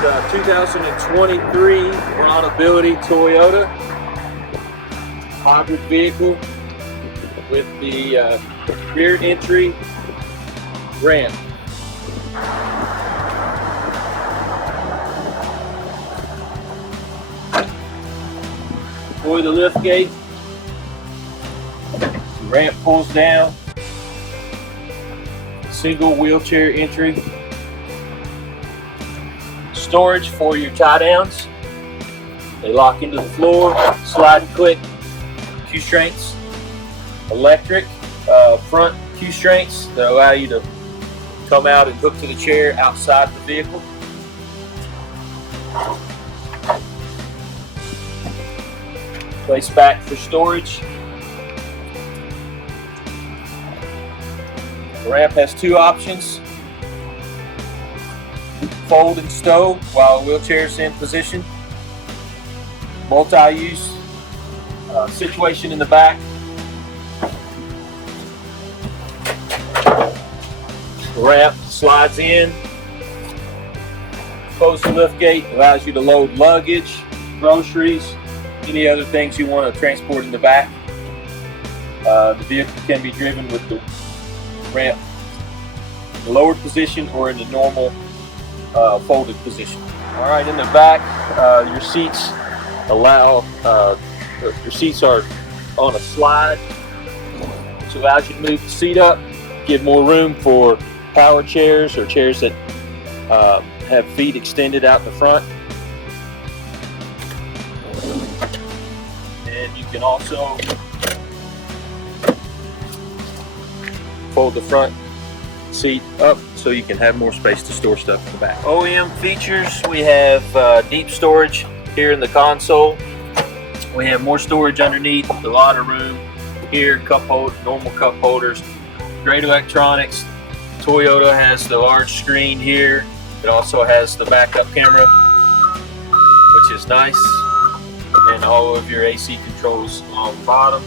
2023 BraunAbility Toyota hybrid vehicle with the rear entry ramp. Deploy the lift gate. The ramp pulls down. Single wheelchair entry. Storage for your tie downs. They lock into the floor, slide and click Q strengths. Electric front Q strengths that allow you to come out and hook to the chair outside the vehicle. Place back for storage. The ramp has two options: fold and stow while a wheelchair is in position. Multi-use situation in the back. The ramp slides in. Close the lift gate, allows you to load luggage, groceries, any other things you want to transport in the back. The vehicle can be driven with the ramp in the lowered position or in the normal folded position. All right, in the back, your seats your seats are on a slide, which allows you to move the seat up, give more room for power chairs or chairs that have feet extended out the front. And you can also fold the front seat up so you can have more space to store stuff in the back. OEM features: we have deep storage here in the console. We have more storage underneath, a lot of room here, normal cup holders, great electronics. Toyota has the large screen here. It also has the backup camera, which is nice, and all of your AC controls on the bottom.